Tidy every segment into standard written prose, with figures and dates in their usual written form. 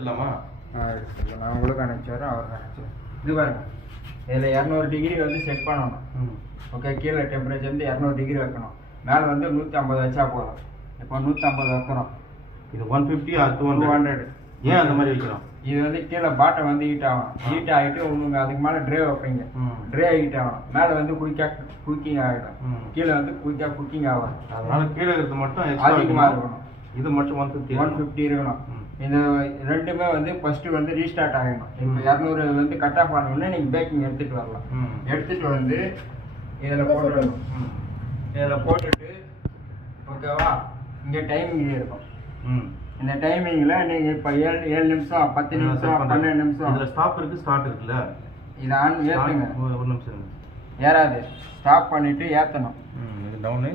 இல்லாமா நான் உங்களுக்கு அனுப்பிச்சாரு அவர் அனுப்பிச்சார். இது பாருங்க, இதில் 200 டிகிரி வந்து செட் பண்ணணும். ஓகே, கீழே டெம்பரேச்சர் வந்து 200 டிகிரி வைக்கணும். மேலே வந்து 150 வச்சா போதும். இப்போ 150 வைக்கிறோம். இது 150 ஆர் 200. ஏன் அந்த மாதிரி வைக்கிறோம்? இது வந்து கீழே பாட்டம் வந்து ஹீட் ஆகும். ஹீட் ஆகிட்டு உங்களுக்கு அதுக்கு மேலே ட்ரே வைப்பீங்க. ட்ரே ஹீட் ஆகும். மேலே வந்து குக்கிங் ஆகிடும். கீழே வந்து குக்கிங் ஆகும். அதனால கீழே இருக்கிறது மட்டும் அதிகமாக இருக்கணும். இது மட்டும் 150 இருக்கணும். இந்த ரெண்டுமே வந்து ஃபர்ஸ்ட் வந்து ரீஸ்டார்ட் ஆகணும். இப்போ 200 வந்து கட் ஆஃப் ஆனோடனே நீங்கள் பேக்கிங் எடுத்துகிட்டு வரலாம். எடுத்துகிட்டு வந்து இதில் போட்டுடணும். இதில் போட்டுட்டு ஓகேவா, இங்கே டைமிங் இருக்கும். இந்த டைமிங்கில் நீங்கள் இப்போ 7 நிமிஷம் 10 நிமிஷம் 12 நிமிஷம் இதில் ஸ்டாப் இருக்குது, ஸ்டார்ட் இருக்குல்ல, இதை ஆன் ஏற்றுங்க. ஒரு நிமிஷம் ஏறாது. ஸ்டாப் பண்ணிவிட்டு ஏற்றணும். இது டவுனு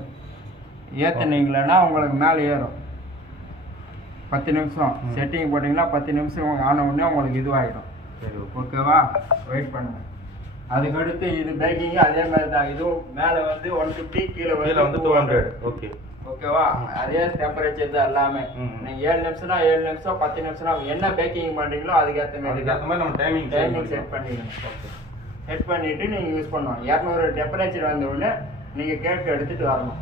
ஏற்றுனீங்களன்னா உங்களுக்கு மேலே ஏறும். 10 நிமிஷம் செட்டிங் போட்டிங்கன்னா 10 நிமிஷம் ஆன உடனே உங்களுக்கு இதுவாகிடும். சரி, ஓகேவா, வெயிட் பண்ணுங்கள். அதுக்கடுத்து இது பேக்கிங் அதே மாதிரி தான். இதுவும் மேலே வந்து 150, கீழே வந்து 200. ஓகே, ஓகேவா, அதே டெம்பரேச்சர் தான் எல்லாமே. நீங்கள் 7 நிமிஷம்னா 7 நிமிஷம் 10 நிமிஷம்னா என்ன பேக்கிங் பண்ணுறீங்களோ அதுக்கேற்ற மாதிரி நம்ம டைமிங் செட் பண்ணிக்கணும். செட் பண்ணிவிட்டு நீங்கள் யூஸ் பண்ணணும். 200 டெம்பரேச்சர் வந்த உடனே நீங்கள் கேக் எடுத்துகிட்டு வரணும்.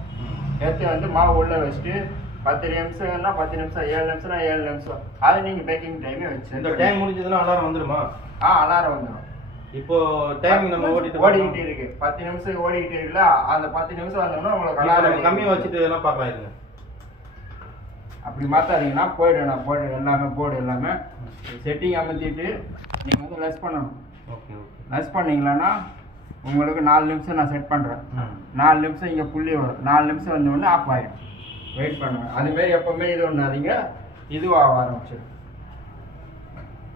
எடுத்து வந்து மாவு உள்ளே வச்சுட்டு 10 நிமிஷம்னா 10 நிமிஷம், 7 நிமிஷம்னா 7 நிமிஷம், அது நீங்கள் பேக்கிங் டைமே வச்சு. இந்த டைம் முடிஞ்சதுன்னா அலாரம் வந்துடுமா? அலாரம் வந்துடும். இப்போ டைமிங் நம்ம ஓடிக்கிட்டு இருக்கு. 10 நிமிஷம் ஓடிக்கிட்டு இருக்குல்ல, அந்த 10 நிமிஷம் வந்தோம்னா உங்களுக்கு அலாரம் கம்மியாக வச்சுட்டு எல்லாம் பார்க்கலாம். இருங்க, அப்படி மாற்றாதீங்கன்னா போய்டு எல்லாமே போர்டு எல்லாமே செட்டிங் அமைத்திட்டு நீங்கள் வந்து லெஸ் பண்ணணும். ஓகே, லெஸ் பண்ணிங்களன்னா உங்களுக்கு 4 நிமிஷம் நான் செட் பண்ணுறேன். 4 நிமிஷம் இங்கே புள்ளி வரும். 4 நிமிஷம் வந்த உடனே ஆஃப் ஆகிடும். வெயிட் பண்ணுங்கள். அதுமாரி எப்போவுமே இது ஒன்றாதீங்க, இதுவாக ஆரம்பிச்சிடும்.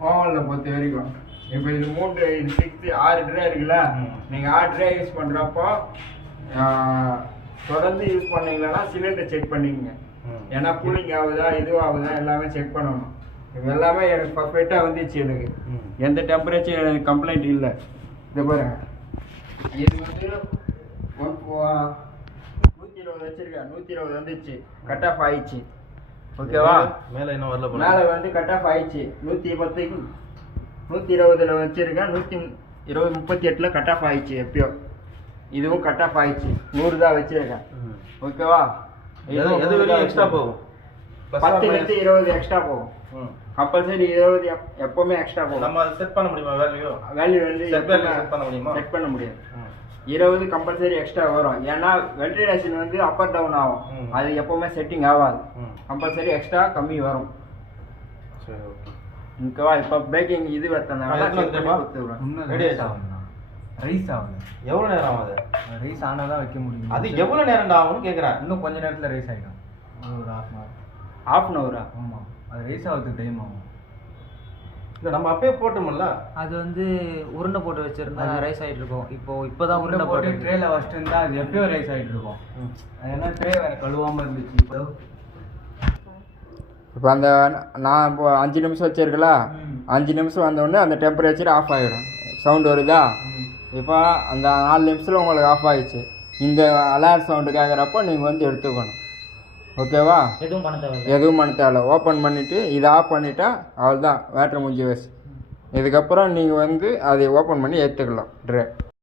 ஓவனில் பொறுத்த வரைக்கும் இப்போ இது 3 இது 6 6 ட்ரே இருக்குல்ல, நீங்கள் 6 ட்ரே யூஸ் பண்ணுறப்போ தொடர்ந்து யூஸ் பண்ணீங்களா சிலிண்டர் செக் பண்ணிக்கங்க. ஏன்னா கூலிங் ஆகுதா இதுவாகுதா எல்லாமே செக் பண்ணணும். இது எல்லாமே எனக்கு பர்ஃபெக்டாக வந்துச்சு. எனக்கு எந்த டெம்பரேச்சர் எனக்கு கம்ப்ளைண்ட் இல்லை. இது பாருங்க, இது வந்து 120 வச்சிருக்கேன். 120 வந்துச்சு, கட் ஆஃப் ஆயிடுச்சு. ஓகேவா, மேலே என்ன வரல, மேலே வந்து கட் ஆஃப் ஆயிடுச்சு. 110க்கு 120 வச்சிருக்கேன். 138 கட் ஆஃப் ஆயிடுச்சு. எப்பயோ இதுவும் கட் ஆஃப் ஆயிடுச்சு. 100 தான் வச்சிருக்கேன். ஓகேவா, எது வரைக்கும் எக்ஸ்ட்ரா போகும்? 10 20 எக்ஸ்ட்ரா போகும். கம்பல்சரி 20 எப்பவுமே எக்ஸ்ட்ரா போகும். நம்ம அதை செட் பண்ண முடியுமா? வேல்யூ வந்து செட் பண்ண முடியுமா? செட் பண்ண முடியாது. 20 கம்பல்சரி எக்ஸ்ட்ரா வரும். ஏன்னா வென்டிலேஷன் வந்து அப் அண்ட் டவுன் ஆகும். அது எப்பவுமே செட்டிங் ஆகாது. கம்பல்சரி எக்ஸ்ட்ரா கம்மி வரும். சரி, ஓகே. ஓகேவா, இப்போ பேக்கிங் இது வைத்தனால ரைஸ் ஆகுது. எவ்வளோ நேரம் ஆகுது? ரைஸ் ஆனால் தான் வைக்க முடியும். அது எவ்வளோ நேரம் ஆகும்னு கேட்குறேன். இன்னும் கொஞ்ச நேரத்தில் ரைஸ் ஆகிடும். ஒரு ஹாஃப் அன் ஹவரா? ஆமாம், அது ரைஸ் ஆகிறதுக்கு டைம் ஆகும். இல்லை, நம்ம அப்பயே போட்டோம்ல. அது வந்து உருண்டை போட்டு வச்சிருந்தா ரைஸ் ஆகிட்டு இருக்கும். இப்போதான் உருண்டை போட்டு ட்ரேல வச்சுட்டு இருந்தா அது எப்பயோ ரைஸ் ஆகிட்டு இருக்கும். ஏன்னா ட்ரே வேற கழுவாமல் இருந்துச்சு. இப்போ அந்த நான் இப்போ 5 நிமிஷம் வச்சிருக்கல, 5 நிமிஷம் வந்தோடனே அந்த டெம்பரேச்சர் ஆஃப் ஆகிடும். சவுண்டு வருதா? இப்போ அந்த 4 நிமிஷத்தில் உங்களுக்கு ஆஃப் ஆகிடுச்சு. இந்த அலாரம் சவுண்டு கேட்குறப்போ நீங்கள் வந்து எடுத்துக்கணும். ஓகேவா, எதுவும் பண்ண தேவை, எதுவும் பண்ண தேவை. ஓப்பன் பண்ணிவிட்டு இதை ஆஃப் பண்ணிட்டா அவ்வளோதான், வேட்டர் முடிஞ்சு வச்சு. இதுக்கப்புறம் நீங்கள் வந்து அதை ஓப்பன் பண்ணி ஏற்றுக்கலாம் ட்ரே.